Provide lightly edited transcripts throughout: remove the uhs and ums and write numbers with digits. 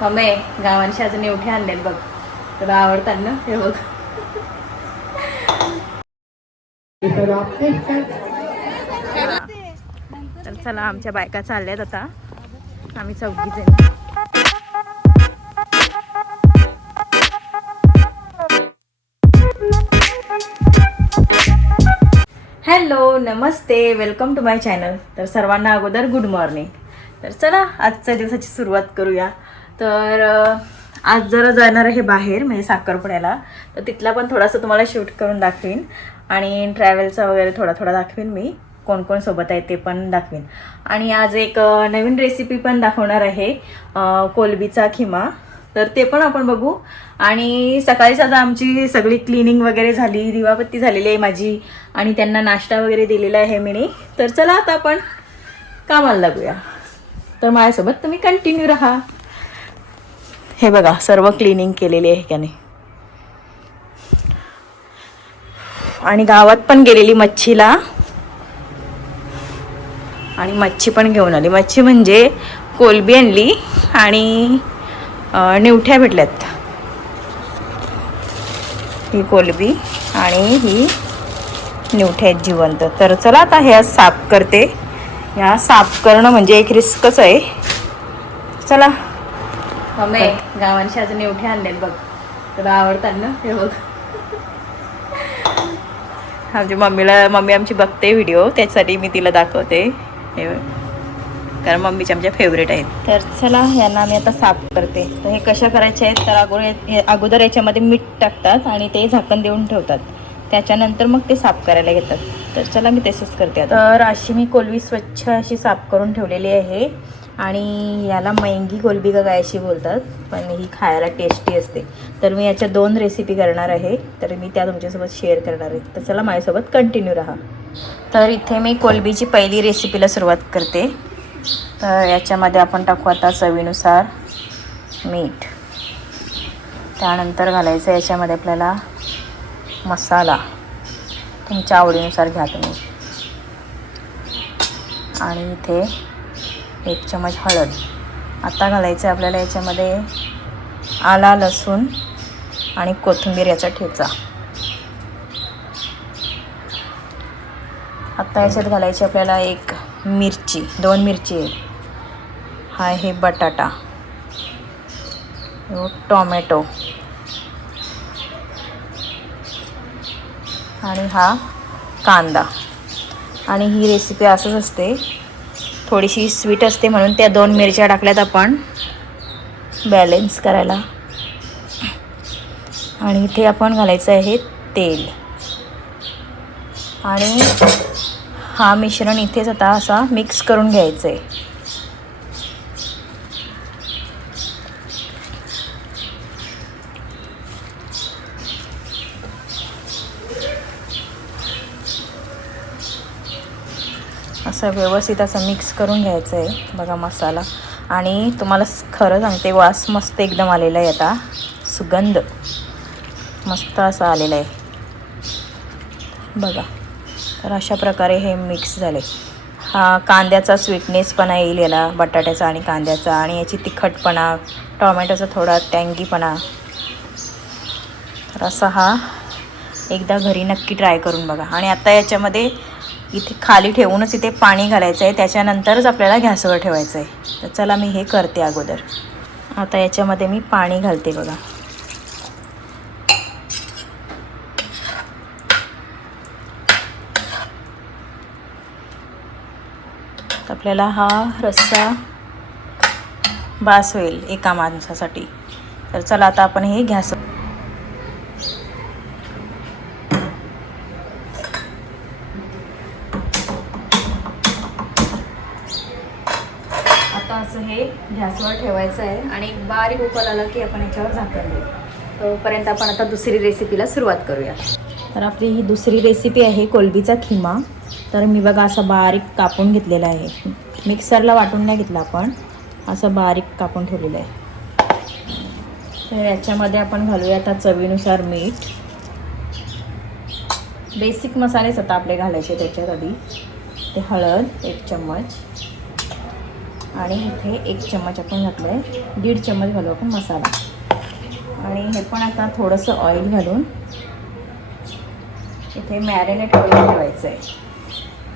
Mummy गावांशी अजून नेवठे आणलेत बघ, तुला आवडतात ना हे बघ. तर चला आमच्या बायका चालल्यात आता, आम्ही चौघी जणी. हॅलो नमस्ते, वेलकम टू माय चॅनल. तर सर्वांना अगोदर गुड मॉर्निंग. तर चला आजच्या दिवसाची सुरुवात करूया. तर आज जरा जाणार आहे बाहेर, म्हणजे साखरपुड्याला. तर तिथला पण थोडासा तुम्हाला शूट करून दाखवीन आणि ट्रॅव्हलचा वगैरे थोडा थोडा दाखवीन. मी कोण कोण सोबत आहे ते पण दाखवीन. आणि आज एक नवीन रेसिपी पण दाखवणार आहे, कोलबीचा खिमा. तर ते पण आपण बघू. आणि सकाळीच आता आमची सगळी क्लिनिंग वगैरे झाली, दिवाबत्ती झालेली आहे माझी, आणि त्यांना नाश्ता वगैरे दिलेला आहे मी. तर चला आता आपण कामाला लागूया. तर माझ्यासोबत तुम्ही कंटिन्यू राहा. हे बघा सर्व क्लिनिंग केलेली आहे त्याने. आणि गावात पण गेलेली मच्छीला, आणि मच्छी पण घेऊन आली. मच्छी म्हणजे कोलबी आणली आणि निवठ्या भेटल्यात. ही कोलबी आणि ही निवठ्या आहेत जिवंत. तर चला आता ह्या साफ करते. ह्या साफ करणं म्हणजे एक रिस्कच आहे. चला. मम्मी गावांशी अजून निवठे आणलेत बघ, तुला आवडतात ना हे बघ. आमची मम्मी आमची बघते व्हिडिओ, त्यासाठी मी तिला दाखवते हे, कारण मम्मीच्या आमच्या फेवरेट आहेत. तर चला यांना मी आता साफ करते. तर हे कशा करायचे आहेत, तर अगोदर याच्यामध्ये मीठ टाकतात आणि ते झाकण देऊन ठेवतात, त्याच्यानंतर मग ते साफ करायला घेतात. तर चला मी तसंच करते. तर अशी मी कोलबी स्वच्छ अशी साफ करून ठेवलेली आहे. आणि याला मैंगी कोलबी का काय अशी बोलतात, पण ही खायला टेस्टी असते. तर मी याच्या 2 रेसिपी करणार आहे, तर मी त्या तुमच्यासोबत शेअर करणार आहे. तर चला माझ्यासोबत कंटिन्यू राहा. तर इथे मी कोलबीची पहिली रेसिपीला सुरुवात करते. तर याच्यामध्ये आपण टाकू आता चवीनुसार मीठ. त्यानंतर घालायचं याच्यामध्ये आपल्याला मसाला, तुमच्या आवडीनुसार घ्या तुम्ही. आणि इथे 1 चमच हळद. आता घालायचं आहे आपल्याला याच्यामध्ये आला, लसूण आणि कोथिंबीर याचा ठेचा. आता याच्यात घालायची आपल्याला 1 मिरची, 2 मिरची आहे. हा आहे बटाटा, टोमॅटो आणि हा कांदा. आणि ही रेसिपी असंच असते, थोडीशी स्वीट असते, म्हणून त्या 2 मिरच्या टाकल्यात आपण बॅलेन्स करायला. आणि इथे आपण घालायचं आहे तेल. आणि हा मिश्रण इथेच आता असा मिक्स करून घ्यायचं आहे. असं व्यवस्थित असं मिक्स करून घ्यायचं आहे बघा मसाला. आणि तुम्हाला खरं सांगते, वास मस्त एकदम आलेला आहे. आता सुगंध मस्त असा आलेला आहे बघा. तर अशा प्रकारे हे मिक्स झाले. हा कांद्याचा स्वीटनेसपणा येईल याला, बटाट्याचा आणि कांद्याचा, आणि याची तिखटपणा, टोमॅटोचा थोडा टँगीपणा. तर असा हा एकदा घरी नक्की ट्राय करून बघा. आणि आता याच्यामध्ये इथे खाली ठेवूनच इथे पाणी घालायचं आहे, त्याच्यानंतरच आपल्याला गॅसवर ठेवायचं आहे. तर चला मी हे करते अगोदर. आता याच्यामध्ये मी पाणी घालते बघा. आपल्याला हा रस्सा बास होईल एका माणसासाठी. तर चला आता आपण हे गॅस. आता असं हे गॅसवर ठेवायचं आहे आणि एक बारीक उकळ आला की आपण याच्यावर झाकण देऊ. तोपर्यंत आपण आता दुसरी रेसिपीला सुरुवात करूया. तर आपली ही दुसरी रेसिपी आहे कोलबीचा खिमा. तर मी बघा असं बारीक कापून घेतलेलं आहे, मिक्सरला वाटून नाही घेतला आपण, असं बारीक कापून ठेवलेलं आहे. तर याच्यामध्ये आपण घालूया आता चवीनुसार मीठ. बेसिक मसालेच आता आपले घालायचे त्याच्यात आधी. ते हळद 1 चम्मच, आणि इथे 1 चम्मच आपण घातलं आहे, 1.5 चम्मच घालू आपण मसाला. आणि हे पण आता थोडंसं ऑइल घालून इथे मॅरिनेट करून ठेवायचं आहे.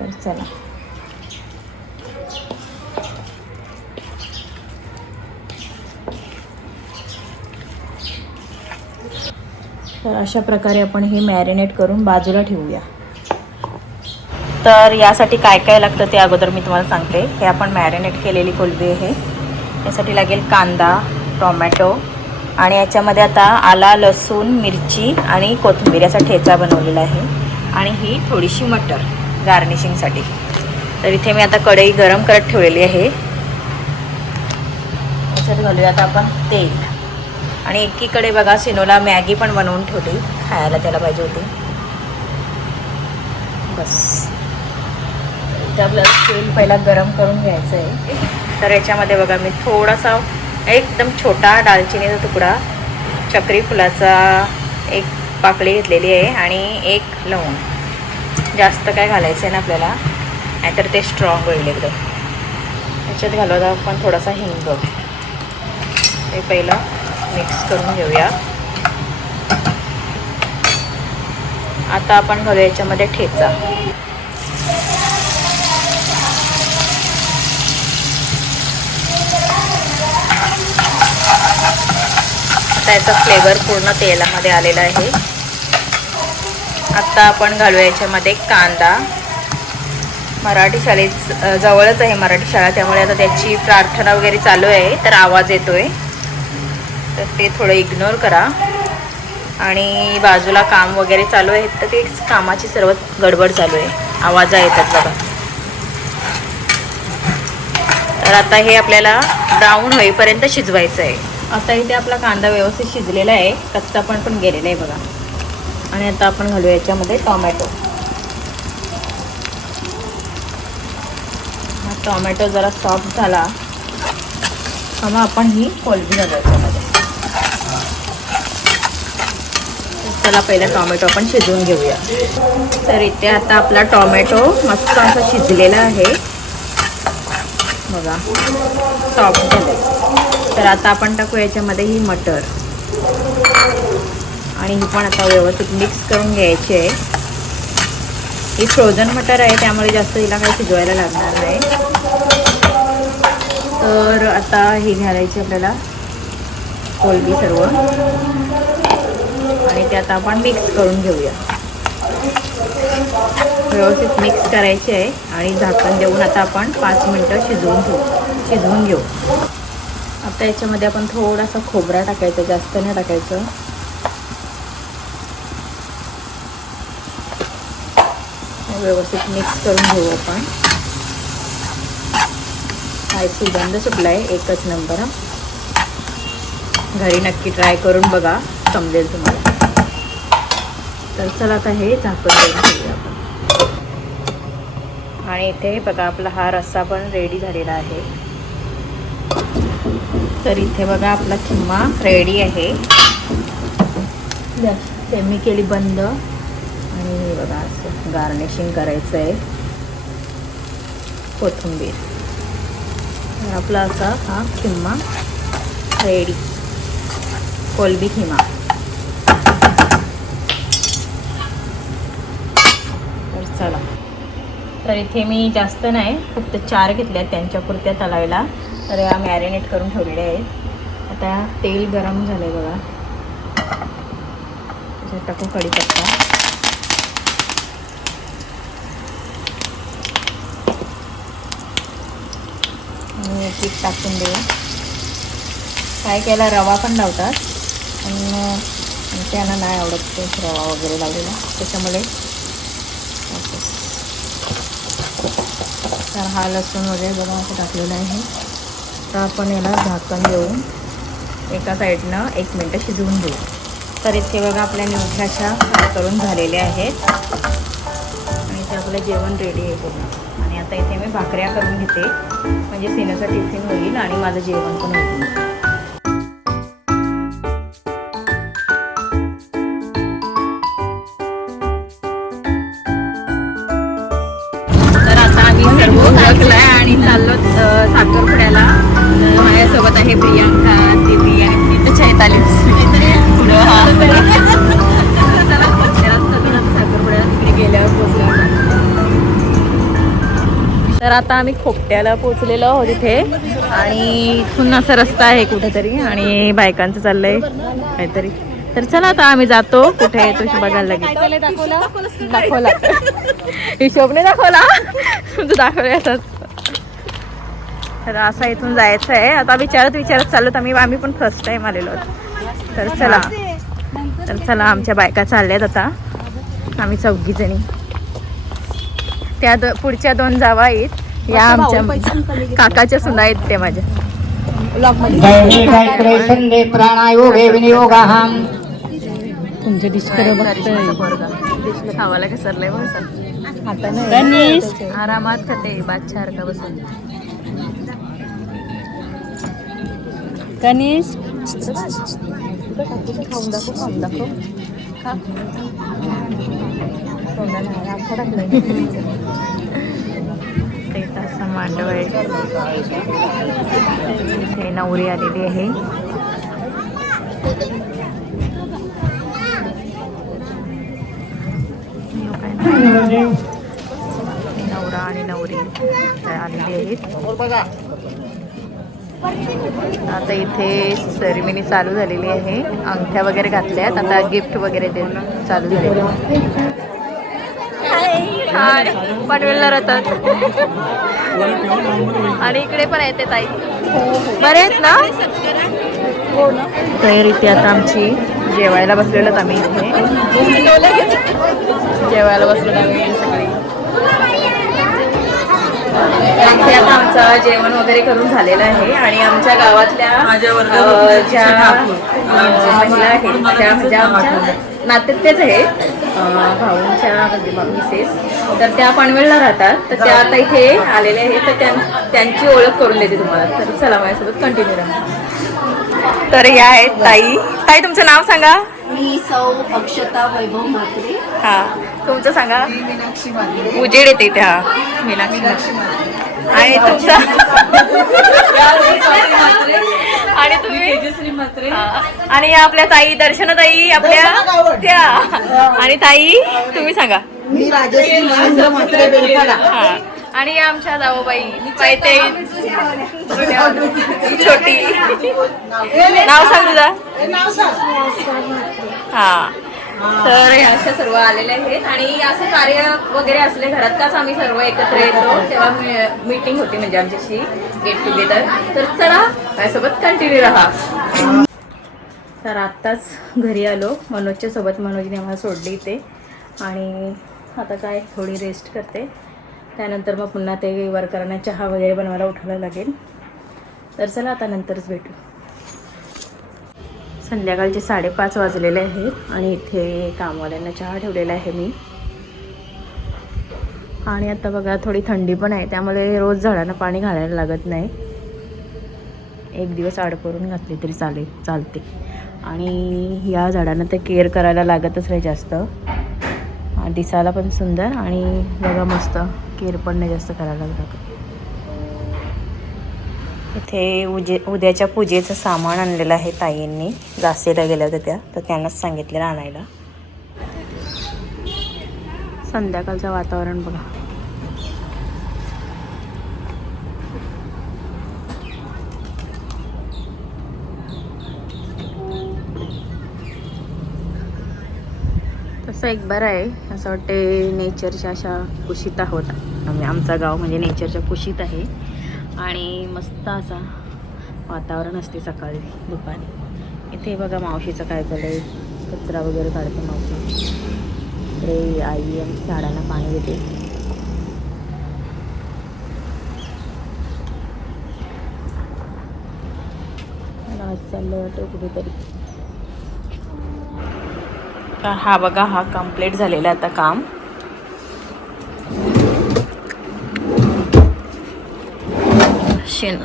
तर चला, तर अशा प्रकारे आपण हे मॅरिनेट करून बाजूला ठेवूया. तर यासाठी काय काय लागतं ते अगोदर मी तुम्हाला सांगते. हे आपण मॅरिनेट केलेली कोलंबी आहे. यासाठी लागेल कांदा, टोमॅटो आणि याच्यामध्ये आता आला, लसूण, मिरची आणि कोथिंबीर याचा ठेचा बनवलेला आहे. आणि ही थोडीशी मटर गार्निशिंगसाठी. तर इथे मी आता कढई गरम करत ठेवलेली आहे. याच्यात घालूया आता आपण तेल. आणि एकीकडे बघा सिनोला मॅगी पण बनवून ठेवली, खायला त्याला पाहिजे होती. बस इथे आपल्याला तेल पहिला गरम करून घ्यायचं आहे. तर याच्यामध्ये बघा मी थोडासा एकदम छोटा दालचिनीचा तुकडा, चक्री फुलाचा 1 पाकळी घेतलेली आहे आणि 1 लवंग. जास्त काय घालायचं आहे ना आपल्याला, नाहीतर ते स्ट्रॉंग होईल एकदम. याच्यात घालूया आपण थोडासा हिंग. हे पहिलं मिक्स करून घेऊया. आता आपण घालूया याच्यामध्ये ठेचा. आता याचा फ्लेवर पूर्ण तेलामध्ये आलेला आहे. आता आपण घालूया याच्यामध्ये कांदा. मराठी शाळेत जवळच आहे मराठी शाळा, त्यामुळे आता त्याची प्रार्थना वगैरे चालू आहे, तर आवाज येतोय, तर ते थोडं इग्नोर करा. आणि बाजूला काम वगैरे चालू आहे, तर ते कामाची सर्व गडबड चालू आहे, आवाज येतात बघा. तर आता हे आपल्याला ब्राऊन होईपर्यंत शिजवायचं आहे. आता इथे आपला कांदा व्यवस्थित शिजलेला आहे, कच्चा पण गेलेला आहे बघा. आणि आता आपण घालूया याच्यामध्ये टोमॅटो. टोमॅटो जरा सॉफ्ट झाला मग आपण ही कोलंबी घालूया याच्यामध्ये. चला पहिला टोमॅटो आपण शिजवून घेऊया. तर इथे आता आपला टोमॅटो मस्त असा शिजलेला आहे बघा, सॉफ्ट झालं. तर आता आपण टाकू याच्यामध्ये ही मटर आणि ही पण आता व्यवस्थित मिक्स करून घ्यायची आहे. ही फ्रोझन मटर आहे, त्यामुळे जास्त हिला काही शिजवायला लागणार नाही. तर आता ही घालायची आपल्याला कोलंबी सर्व आणि ते आता आपण मिक्स करून घेऊया. व्यवस्थित मिक्स करायचे आहे आणि झाकण देऊन आता आपण 5 मिनटं शिजवून घेऊ. आता याच्यामध्ये आपण थोडासा खोबरा टाकायचा, जास्त नाही टाकायचं. व्यवस्थित मिक्स करून घेऊ आपण. हा सुगंध सुटला आहे, एकच नंबर. घरी नक्की ट्राय करून बघा, समजेल तुम्हाला. तर चला आता हे झाकण देऊन ठेवूया आपण. आणि इथे बघा आपला हा रस्सा पण रेडी झालेला आहे. तर इथे बघा आपला खिमा रेडी आहे. मी केली बंद आणि हे बघा असं गार्निशिंग करायचं आहे कोथिंबीर. तर आपला असा हा खिमा रेडी, कोलंबी खिमा. तर चला, तर इथे मी जास्त नाही, फक्त 4 घेतल्या त्यांच्यापुरत्या तळायला. तर या मॅरिनेट करून ठेवलेल्या आहेत. आता तेल गरम झालं आहे बघा, त्याच्यात टाकू कढीपत्ता. आणि पीठ टाकून देऊ. काय केला रवा पण लावतात, पण त्यांना नाही आवडत ते रवा वगैरे लावलेला, त्याच्यामुळे. तर हा लसूण वगैरे बघा असं टाकलेलं आहे. तर आपण याला झाकण देऊन एका साईडनं 1 मिनटं शिजवून घेऊ. तर इथे बघा आपल्या न्यूठ्याच्या करून झालेल्या आहेत आणि ते आपलं जेवण रेडी आहे पूर्ण. आणि आता इथे मी भाकऱ्या करून घेते, म्हणजे सिनोचा टिफिन होईल आणि माझं जेवण पण होईल. तर आता आम्ही सर्व उरकलाय आणि आणि चाललो साखरपुड्याला. माझ्यासोबत आहे प्रियांका, दीदी आणि तिथं चैताली पुढं. चला साखरपुड्याला तिकडे गेल्यावर पोहोचल्यावर. तर आता आम्ही खोपट्याला पोहोचलेलो आहोत इथे आणि इथून असा रस्ता आहे कुठेतरी आणि बायकांचं चाललंय काहीतरी. तर चला आता आम्ही जातो. कुठे येतो बघायला लागेल. दाखवला हिशोबने दाखवला तू दाखवले असं. तर असं इथून जायचं आहे. आता विचारत चाललो आम्ही पण फर्स्ट टाइम आलेलो आहोत. तर चला आमच्या बायका चालल्यात आता. आम्ही 4 जणी. त्या पुढच्या 2 जावा आहेत या आमच्या काकाच्या सुना आहेत त्या माझ्या. तुमच्या डिश खावाला घसरलंय बघ. आरामात खाते बादशाह का बसून. गणेश खाऊन दाखव खा. असं मांडव आहे. इथे नवरी आलेली आहे. नवरा आणि नवरी आलेली आहेत. आता इथे सेरेमनी चालू झालेली आहे. अंगठ्या वगैरे घातल्यात. आता गिफ्ट वगैरे देऊन चालू झालेली आहे. पनवेलला राहतात आणि इकडे पण येते ताई. बरे आहेत ना? तर इथे आता आमची जेवायला बसलेलो आम्ही. इथे जेवायला बसलो आम्ही सगळी. इथे आता आमचं जेवण वगैरे करून झालेलं आहे आणि आमच्या गावातल्या ज्या महिला आहेत त्या म्हणजे आमच्या नात्यातच आहेत. भाऊंच्या म्हणजे मिसेस. तर त्या पनवेलला राहतात. तर त्या आता इथे आलेल्या आहेत. तर त्यांची ओळख करून देते तुम्हाला. तर चला माझ्यासोबत कंटिन्यू राहा. तर या आहेत ताई. तुमचं नाव सांगा. मी सौ अक्षता वैभव म्हात्रे. हा तुमचं सांगा. मीनाक्षी म्हात्रे. उजेड येते इथे. हा मीनाक्षी आणि तुमचं आणि तुम्ही तेजश्री म्हात्रे. आणि आपल्या ताई दर्शना ताई आपल्या त्या. आणि ताई तुम्ही सांगा. मी राजश्री महेंद्र म्हात्रे बेलपाडा. हा आणि आमच्या जावबाई पायते छोटी. नाव सांग तुझं. हा तर हे अशा सर्व आलेले आहेत आणि असं कार्य वगैरे असले घरात काच आम्ही सर्व एकत्र येतो तेव्हा मीटिंग होती म्हणजे आमच्याशी गेट टुगेदर. तर चला माझ्यासोबत कंटिन्यू राहा. तर आत्ताच घरी आलो. मनोजच्या सोबत मनोजने आम्हाला सोडली इथे आणि आता काय थोडी रेस्ट करते. त्यानंतर मग पुन्हा ते वर्करांना चहा वगैरे बनवायला उठायला लागेल. तर चला आता नंतरच भेटू. संध्याकाळचे 5:30 वाजलेले आहेत आणि इथे कामवाल्यांना चहा ठेवलेला आहे मी. आणि आता बघा थोडी थंडी पण आहे त्यामुळे रोज झाडांना पाणी घालायला लागत नाही. एक दिवस आड करून घातली तरी चालते. आणि या झाडांना ते केअर करायला लागतच नाही जास्त. दिसायला पण सुंदर आणि बघा मस्त केअर पण नाही जास्त करायला लागत. इथे उद्याच्या पूजेचं सामान आणलेलं आहे ताईंनी. जास्तीला गेल्या होत्या तर त्यांनाच सांगितलेलं आणायला. संध्याकाळचं वातावरण बघा. तसं एक बरं आहे. असं वाटते नेचरच्या अशा कुशीत आहोत आम्ही. आमचा गाव म्हणजे नेचरच्या कुशीत आहे आणि मस्त असा वातावरण असते सकाळी दुपारी. इथे बघा मावशीचं काय चाललं आहे. कचरा वगैरे काढते मावशी. इकडे आई आणि झाडांना पाणी देते. मला आज चाललं वाटतं कुठेतरी. तर हा बघा हा कंप्लीट झालेला आता काम.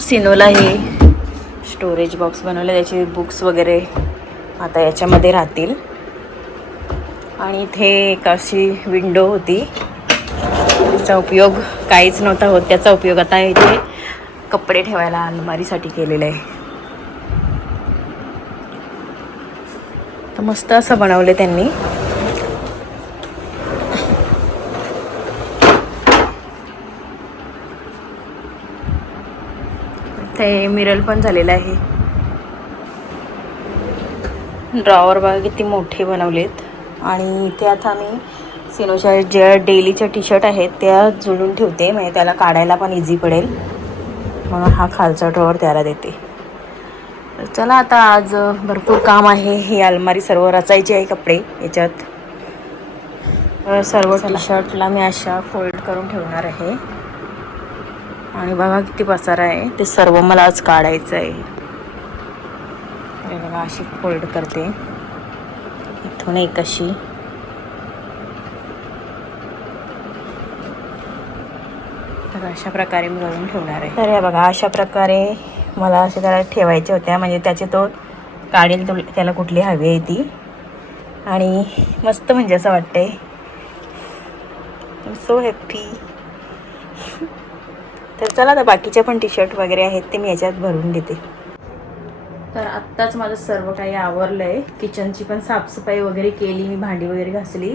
सिनोला हे स्टोरेज बॉक्स बनवले. त्याचे बुक्स वगैरे आता याच्यामध्ये राहतील. आणि इथे एक अशी विंडो होती त्याचा उपयोग काहीच नव्हता होत, त्याचा उपयोग आता इथे कपडे ठेवायला अलमारीसाठी केलेलं आहे. तर मस्त असं बनवलं त्यांनी. ते मिरर पण झालेलं आहे. ड्रॉवर बघा किती मोठे बनवलेत. आणि इथे आता मी सिनोच्या ज्या डेलीच्या टी शर्ट आहेत त्या जुळून ठेवते, म्हणजे त्याला काढायला पण इझी पडेल. मग हा खालचा ड्रॉवर त्याला देते. तर चला आता आज भरपूर काम आहे. ही अलमारी सर्व रचायची आहे कपडे याच्यात. सर्व टी शर्टला मी अशा फोल्ड करून ठेवणार आहे. आणि बघा किती पसारा आहे, ते सर्व मला आज काढायचं आहे. हे बघा अशी फोल्ड करते इथून एक अशी. तर अशा प्रकारे मी घालून ठेवणार आहे. तर हे बघा अशा प्रकारे मला असे त्याला ठेवायच्या होत्या, म्हणजे त्याचे तो काढेल तो त्याला कुठली हवी आहे ती. आणि मस्त म्हणजे असं वाटतंय. So happy. तर चला आता बाकीचे पण टी शर्ट वगैरे आहेत ते मी याच्यात भरून घेते. तर आत्ताच माझं सर्व काही आवरलं आहे. किचनची पण साफसफाई वगैरे केली मी, भांडी वगैरे घासली.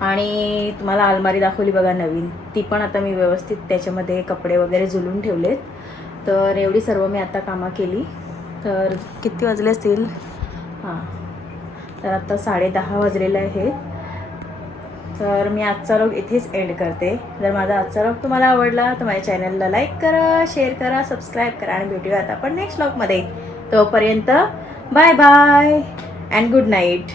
आणि तुम्हाला अलमारी दाखवली बघा नवीन, ती पण आता मी व्यवस्थित त्याच्यामध्ये कपडे वगैरे झुलून ठेवलेत. तर एवढी सर्व मी आता कामं केली. तर किती वाजले असतील, हां तर आता 10:30 वाजलेलं आहे. तर मी आजचा व्लॉग इथेच एंड करते. जर माझा आजचा व्लॉग तुम्हाला आवडला तर माझ्या चॅनलला लाईक करा, शेअर करा, सबस्क्राईब करा. आणि भेटूया आता आपण नेक्स्ट व्लॉगमध्ये. तोपर्यंत bye bye and good night.